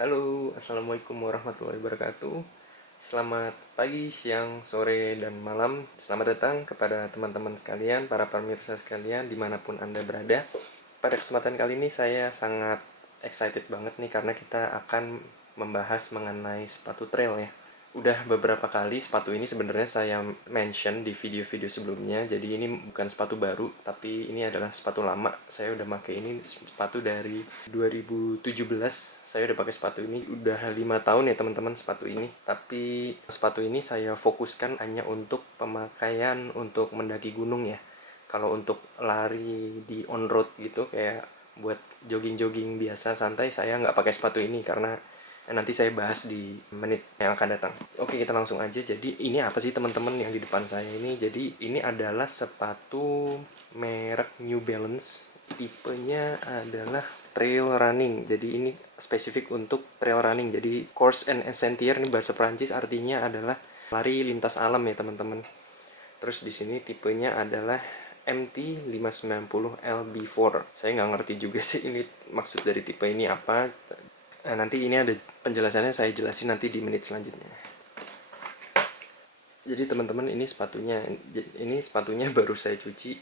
Halo, Assalamualaikum warahmatullahi wabarakatuh. Selamat pagi, siang, sore, dan malam. Selamat datang kepada teman-teman sekalian, para pemirsa sekalian, dimanapun Anda berada. Pada kesempatan kali ini saya sangat excited banget nih, karena kita akan membahas mengenai sepatu trail ya. Udah beberapa kali sepatu ini sebenarnya saya mention di video-video sebelumnya. Jadi ini bukan sepatu baru, tapi ini adalah sepatu lama. Saya udah pakai ini sepatu dari 2017. Saya udah pakai sepatu ini udah 5 tahun ya teman-teman sepatu ini. Tapi sepatu ini saya fokuskan hanya untuk pemakaian untuk mendaki gunung ya. Kalau untuk lari di on road gitu kayak buat jogging-jogging biasa santai, saya nggak pakai sepatu ini karena nanti saya bahas di menit yang akan datang. Oke, kita langsung aja. Jadi ini apa sih teman-teman yang di depan saya ini? Jadi ini adalah sepatu merek New Balance. Tipenya adalah trail running. Jadi ini spesifik untuk trail running. Jadi course and sentier ini bahasa Prancis, artinya adalah lari lintas alam ya teman-teman. Terus di sini tipenya adalah MT590LB4. Saya nggak ngerti juga sih ini maksud dari tipe ini apa. Nanti ini ada penjelasannya, saya jelasin nanti di menit selanjutnya. Jadi teman-teman, ini sepatunya baru saya cuci.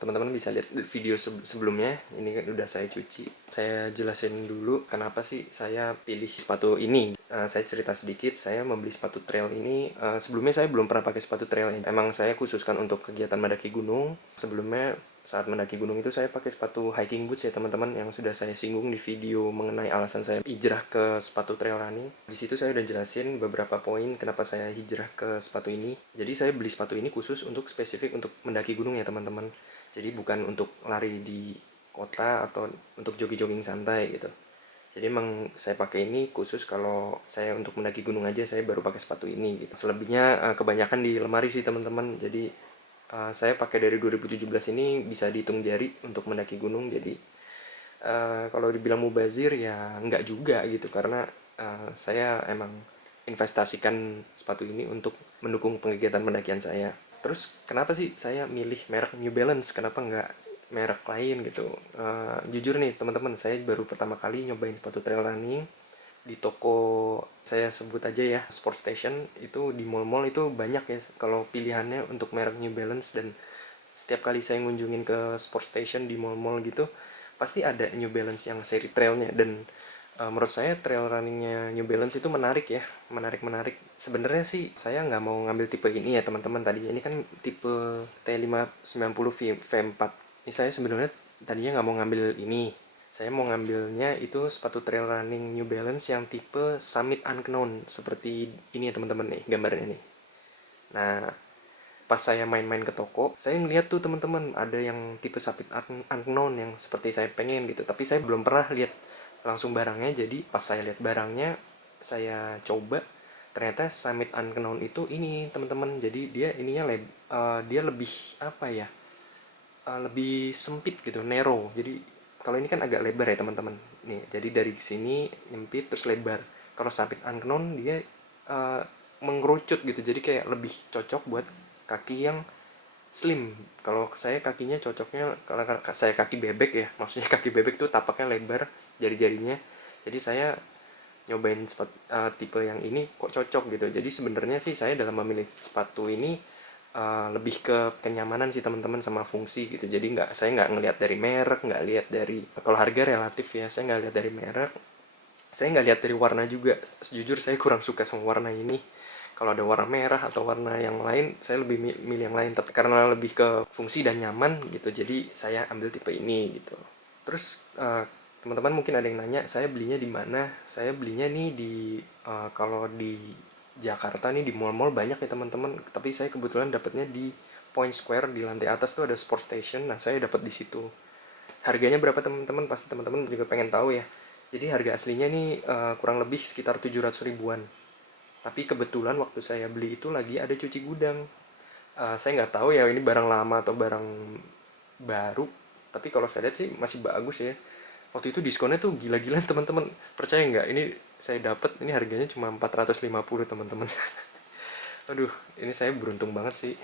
Teman-teman bisa lihat video sebelumnya, ini kan udah saya cuci. Saya jelasin dulu kenapa sih saya pilih sepatu ini. Saya cerita sedikit, saya membeli sepatu trail ini. Sebelumnya saya belum pernah pakai sepatu trail ini. Emang saya khususkan untuk kegiatan mendaki gunung. Sebelumnya saat mendaki gunung itu saya pakai sepatu hiking boots ya teman-teman, yang sudah saya singgung di video mengenai alasan saya hijrah ke sepatu trail running. Di situ saya udah jelasin beberapa poin kenapa saya hijrah ke sepatu ini. Jadi saya beli sepatu ini khusus untuk spesifik untuk mendaki gunung ya teman-teman. Jadi bukan untuk lari di kota atau untuk jogging-jogging santai gitu. Jadi emang saya pakai ini khusus kalau saya untuk mendaki gunung aja, saya baru pakai sepatu ini gitu. Selebihnya kebanyakan di lemari sih teman-teman. Jadi saya pakai dari 2017 ini bisa dihitung jari untuk mendaki gunung. Jadi kalau dibilang mubazir ya enggak juga gitu, karena saya emang investasikan sepatu ini untuk mendukung kegiatan pendakian saya. Terus kenapa sih saya milih merek New Balance, kenapa enggak merek lain gitu? Jujur nih teman-teman, saya baru pertama kali nyobain sepatu trail running di toko, saya sebut aja ya, Sport Station. Itu di mall-mall itu banyak ya kalau pilihannya untuk merek New Balance. Dan setiap kali saya ngunjungin ke Sport Station di mall-mall gitu, pasti ada New Balance yang seri trailnya. Dan menurut saya trail runningnya New Balance itu menarik ya, menarik. Sebenarnya sih saya nggak mau ngambil tipe ini ya teman-teman. Tadinya ini kan tipe T590 V4. Ini saya sebenarnya tadinya nggak mau ngambil ini. Saya mau ngambilnya itu sepatu trail running New Balance yang tipe Summit Unknown, seperti ini ya teman-teman nih gambarnya nih. Nah, pas saya main-main ke toko, saya ngeliat tuh teman-teman ada yang tipe Summit Unknown yang seperti saya pengen gitu, tapi saya belum pernah lihat langsung barangnya. Jadi pas saya lihat barangnya, saya coba, ternyata Summit Unknown itu ini teman-teman. Jadi dia lebih apa ya, lebih sempit gitu, narrow. Jadi kalau ini kan agak lebar ya teman-teman nih, jadi dari sini nyempit terus lebar. Kalau Summit Unknown dia uh, mengerucut gitu, jadi kayak lebih cocok buat kaki yang slim. Kalau saya kakinya cocoknya, kalau saya kaki bebek ya, maksudnya kaki bebek tuh tapaknya lebar jari-jarinya. Jadi saya nyobain tipe yang ini kok cocok gitu. Jadi sebenarnya sih saya dalam memilih sepatu ini lebih ke kenyamanan sih teman-teman, sama fungsi gitu. Jadi saya nggak ngelihat dari merek, nggak lihat dari, kalau harga relatif ya, saya nggak lihat dari merek, saya nggak lihat dari warna juga. Jujur saya kurang suka sama warna ini. Kalau ada warna merah atau warna yang lain, saya lebih milih yang lain. Tapi karena lebih ke fungsi dan nyaman gitu, jadi saya ambil tipe ini gitu. Terus teman-teman mungkin ada yang nanya, saya belinya di mana? Saya belinya nih di kalau di Jakarta nih di mall-mall banyak ya teman-teman. Tapi saya kebetulan dapatnya di Point Square, di lantai atas tuh ada Sport Station. Nah saya dapat di situ. Harganya berapa teman-teman? Pasti teman-teman juga pengen tahu ya. Jadi harga aslinya nih kurang lebih sekitar 700 ribuan. Tapi kebetulan waktu saya beli itu lagi ada cuci gudang. Saya nggak tahu ya ini barang lama atau barang baru. Tapi kalau saya lihat sih masih bagus ya. Waktu itu diskonnya tuh gila-gilaan teman-teman. Percaya nggak? Ini saya dapat, ini harganya cuma 450 teman-teman. Aduh, ini saya beruntung banget sih.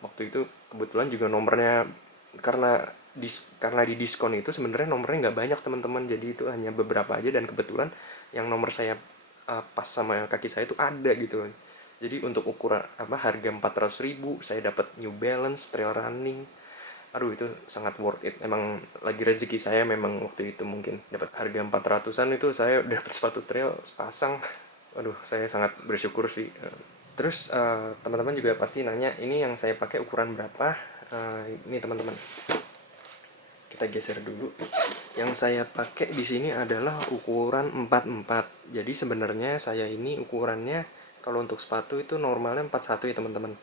Waktu itu kebetulan juga nomornya, karena karena di diskon itu sebenarnya nomornya nggak banyak teman-teman, jadi itu hanya beberapa aja, dan kebetulan yang nomor saya pas sama kaki saya itu ada gitu. Jadi untuk ukuran harga 400.000 saya dapat New Balance trail running. Aduh, itu sangat worth it. Emang lagi rezeki saya memang waktu itu, mungkin dapat harga 400-an itu saya dapat sepatu trail sepasang. Aduh, saya sangat bersyukur sih. Terus teman-teman juga pasti nanya, ini yang saya pakai ukuran berapa? Ini teman-teman, kita geser dulu. Yang saya pakai di sini adalah ukuran 44. Jadi sebenarnya saya ini ukurannya kalau untuk sepatu itu normalnya 41 ya teman-teman.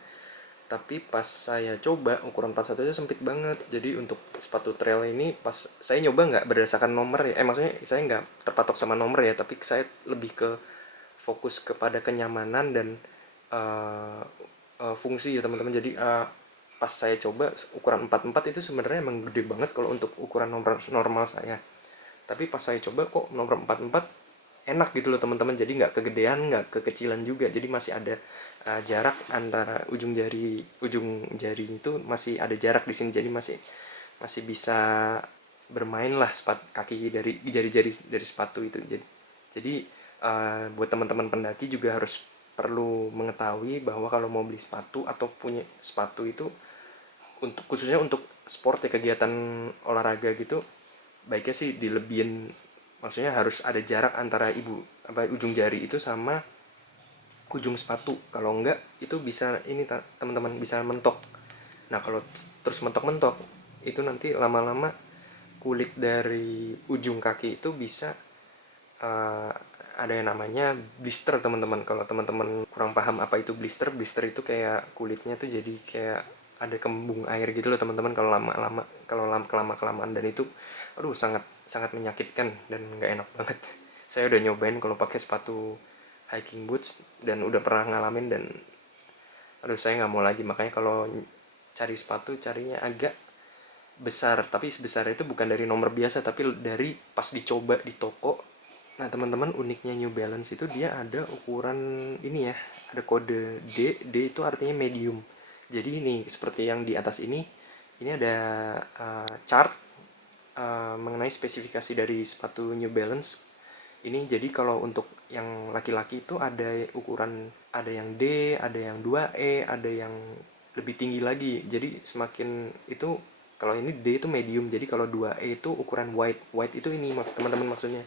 Tapi pas saya coba ukuran 41 itu sempit banget. Jadi untuk sepatu trail ini pas saya nyoba nggak berdasarkan nomor ya. Maksudnya saya nggak terpatok sama nomor ya, tapi saya lebih ke fokus kepada kenyamanan dan fungsi ya teman-teman. Jadi pas saya coba ukuran 44 itu sebenarnya emang gede banget kalau untuk ukuran nomor normal saya. Tapi pas saya coba kok nomor 44 enak gitu loh teman-teman. Jadi nggak kegedean, nggak kekecilan juga. Jadi masih ada jarak antara ujung jari itu masih ada jarak di sini. Jadi masih bisa bermain lah kaki dari jari-jari dari sepatu itu. Jadi buat teman-teman pendaki juga harus perlu mengetahui bahwa kalau mau beli sepatu atau punya sepatu itu khususnya untuk sport ya, kegiatan olahraga gitu, baiknya sih dilebihin. Maksudnya harus ada jarak antara ujung jari itu sama ujung sepatu. Kalau enggak itu bisa ini teman-teman, bisa mentok. Nah kalau terus mentok-mentok itu nanti lama-lama kulit dari ujung kaki itu bisa uh, ada yang namanya blister teman-teman. Kalau teman-teman kurang paham apa itu blister, blister itu kayak kulitnya tuh jadi kayak ada kembung air gitu loh teman-teman kalau lama-lama, kalau kelamaan, dan itu aduh sangat sangat menyakitkan dan nggak enak banget. Saya udah nyobain kalau pakai sepatu hiking boots dan udah pernah ngalamin, dan aduh saya nggak mau lagi. Makanya kalau cari sepatu carinya agak besar, tapi sebesar itu bukan dari nomor biasa tapi dari pas dicoba di toko. Nah teman-teman, uniknya New Balance itu dia ada ukuran ini ya, ada kode D. D itu artinya medium. Jadi ini seperti yang di atas ini ada chart mengenai spesifikasi dari sepatu New Balance ini. Jadi kalau untuk yang laki-laki itu ada ukuran, ada yang D, ada yang 2E, ada yang lebih tinggi lagi. Jadi semakin itu, kalau ini D itu medium. Jadi kalau 2E itu ukuran wide. Wide itu ini teman-teman maksudnya.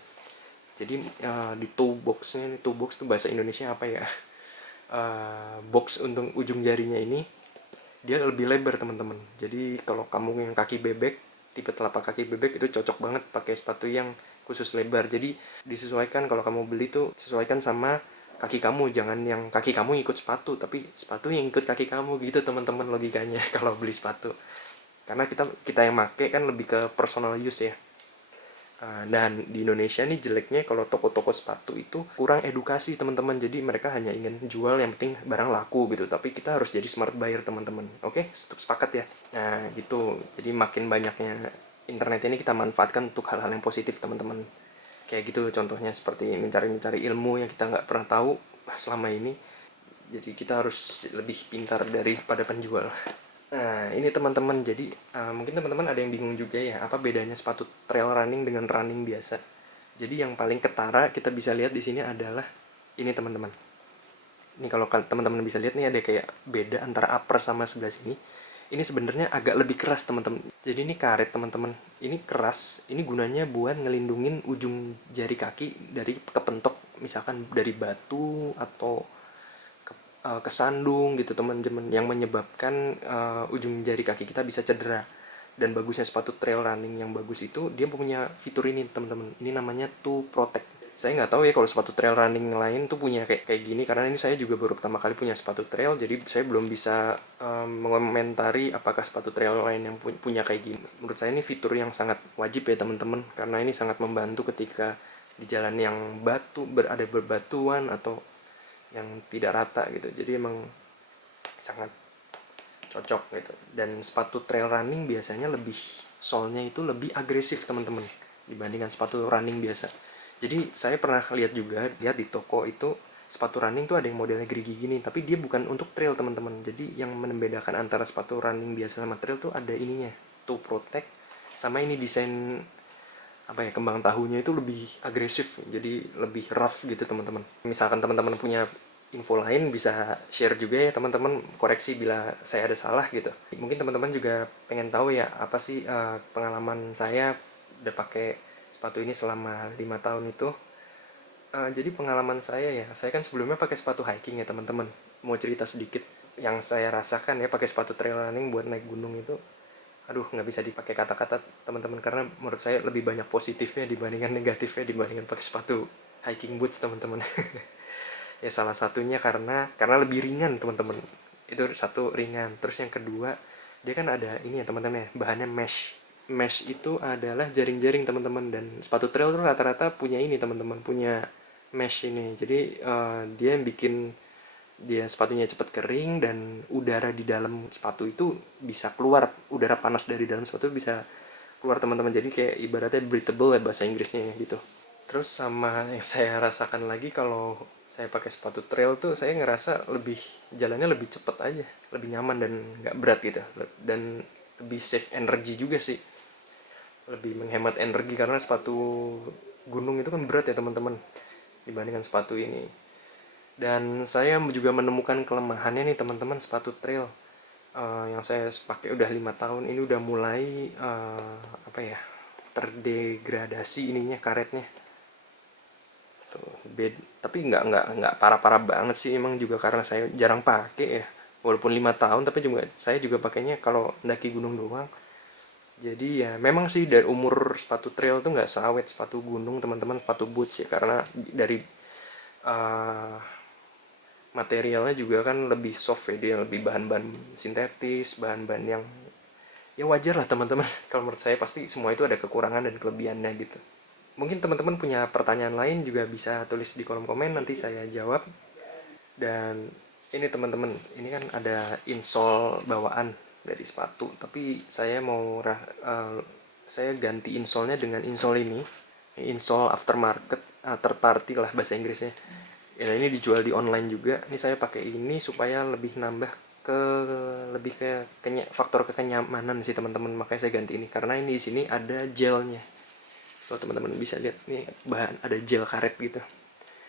Jadi di toe boxnya, ini toe box itu bahasa Indonesia apa ya? Box untuk ujung jarinya ini dia lebih lebar teman-teman. Jadi kalau kamu yang kaki bebek, tipe telapak kaki bebek, itu cocok banget pakai sepatu yang khusus lebar. Jadi disesuaikan, kalau kamu beli tuh sesuaikan sama kaki kamu, jangan yang kaki kamu ikut sepatu tapi sepatu yang ikut kaki kamu gitu teman-teman logikanya kalau beli sepatu. Karena kita yang make kan lebih ke personal use ya. Dan di Indonesia nih jeleknya kalau toko-toko sepatu itu kurang edukasi teman-teman. Jadi mereka hanya ingin jual, yang penting barang laku gitu. Tapi kita harus jadi smart buyer teman-teman. Oke, sepakat ya. Nah gitu. Jadi makin banyaknya internet ini kita manfaatkan untuk hal-hal yang positif teman-teman. Kayak gitu contohnya, seperti mencari ilmu yang kita nggak pernah tahu selama ini. Jadi kita harus lebih pintar daripada penjual. Nah, ini teman-teman, jadi mungkin teman-teman ada yang bingung juga ya, apa bedanya sepatu trail running dengan running biasa. Jadi yang paling ketara kita bisa lihat di sini adalah ini teman-teman. Ini kalau teman-teman bisa lihat nih, ada kayak beda antara upper sama sebelah sini. Ini sebenarnya agak lebih keras teman-teman. Jadi ini karet teman-teman. Ini keras. Ini gunanya buat ngelindungin ujung jari kaki dari kepentok, misalkan dari batu atau kesandung gitu teman-teman, yang menyebabkan ujung jari kaki kita bisa cedera. Dan bagusnya sepatu trail running yang bagus itu dia punya fitur ini teman-teman, ini namanya Toe Protect. Saya nggak tahu ya kalau sepatu trail running yang lain tuh punya kayak gini, karena ini saya juga baru pertama kali punya sepatu trail, jadi saya belum bisa mengomentari apakah sepatu trail lain yang punya kayak gini. Menurut saya ini fitur yang sangat wajib ya teman-teman, karena ini sangat membantu ketika di jalan yang ada berbatuan atau yang tidak rata gitu. Jadi emang sangat cocok gitu. Dan sepatu trail running biasanya lebih, solnya itu lebih agresif teman-teman dibandingkan sepatu running biasa. Jadi saya pernah lihat di toko itu sepatu running tuh ada yang modelnya gerigi gini, tapi dia bukan untuk trail teman-teman. Jadi yang membedakan antara sepatu running biasa sama trail tuh ada ininya, Toe Protect. Sama ini desain apa ya, kembang tahunya itu lebih agresif, jadi lebih rough gitu teman-teman. Misalkan teman-teman punya info lain bisa share juga ya teman-teman, koreksi bila saya ada salah gitu. Mungkin teman-teman juga pengen tahu ya apa sih pengalaman saya udah pakai sepatu ini selama 5 tahun itu. Jadi pengalaman saya kan sebelumnya pakai sepatu hiking ya teman-teman. Mau cerita sedikit yang saya rasakan ya pakai sepatu trail running buat naik gunung itu, aduh nggak bisa dipakai kata-kata teman-teman, karena menurut saya lebih banyak positifnya dibandingkan negatifnya dibandingkan pakai sepatu hiking boots teman-teman. Ya salah satunya karena lebih ringan teman-teman, itu satu, ringan. Terus yang kedua, dia kan ada ini ya teman-teman ya, bahannya mesh. Mesh itu adalah jaring-jaring teman-teman, dan sepatu trail tuh rata-rata punya ini teman-teman, punya mesh ini. Jadi dia yang bikin dia sepatunya cepat kering, dan udara di dalam sepatu itu bisa keluar, udara panas dari dalam sepatu bisa keluar teman-teman, jadi kayak ibaratnya breathable ya bahasa Inggrisnya ya gitu. Terus sama yang saya rasakan lagi, kalau saya pakai sepatu trail tuh saya ngerasa lebih, jalannya lebih cepet aja, lebih nyaman dan nggak berat gitu, dan lebih save energi juga sih, lebih menghemat energi karena sepatu gunung itu kan berat ya teman-teman dibandingkan sepatu ini. Dan saya juga menemukan kelemahannya nih teman-teman, sepatu trail yang saya pakai udah 5 tahun ini udah mulai apa ya, terdegradasi ininya, karetnya tuh. Tapi nggak parah-parah banget sih, emang juga karena saya jarang pakai ya, walaupun 5 tahun tapi juga saya juga pakainya kalau daki gunung doang. Jadi ya memang sih dari umur sepatu trail tuh nggak seawet sepatu gunung teman-teman, sepatu boots ya, karena dari uh, materialnya juga kan lebih soft ya, dia lebih bahan-bahan sintetis, bahan-bahan yang ya wajar lah teman-teman. Kalau menurut saya pasti semua itu ada kekurangan dan kelebihannya gitu. Mungkin teman-teman punya pertanyaan lain juga bisa tulis di kolom komen, nanti saya jawab. Dan ini teman-teman, ini kan ada insole bawaan dari sepatu, tapi saya mau saya ganti insole-nya dengan insole ini, insole aftermarket, third party lah bahasa Inggrisnya. Ya, ini dijual di online juga. Ini saya pakai ini supaya lebih nambah ke lebih ke faktor kekenyamanan sih teman-teman. Makanya saya ganti ini karena ini di sini ada gelnya. Kalau teman-teman bisa lihat nih, bahan ada gel karet gitu.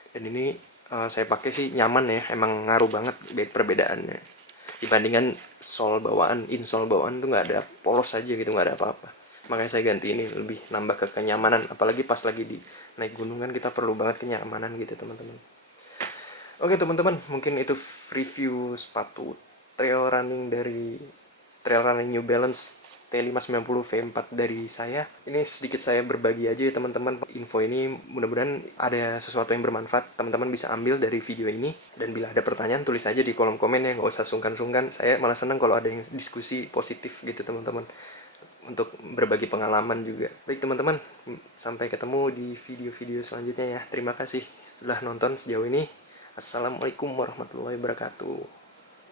Dan ini saya pakai sih nyaman ya, emang ngaruh banget perbedaannya. Dibandingkan sol bawaan, insole bawaan tuh nggak ada, polos aja gitu, nggak ada apa-apa. Makanya saya ganti ini, lebih nambah ke kenyamanan. Apalagi pas lagi di naik gunung kan kita perlu banget kenyamanan gitu teman-teman. Oke teman-teman, mungkin itu review sepatu trail running dari Trail Running New Balance T590 V4 dari saya. Ini sedikit saya berbagi aja ya teman-teman. Info ini mudah-mudahan ada sesuatu yang bermanfaat. Teman-teman bisa ambil dari video ini. Dan bila ada pertanyaan tulis aja di kolom komen ya, nggak usah sungkan-sungkan. Saya malah senang kalau ada yang diskusi positif gitu teman-teman, untuk berbagi pengalaman juga. Baik teman-teman, sampai ketemu di video-video selanjutnya ya. Terima kasih sudah nonton sejauh ini. Assalamualaikum warahmatullahi wabarakatuh.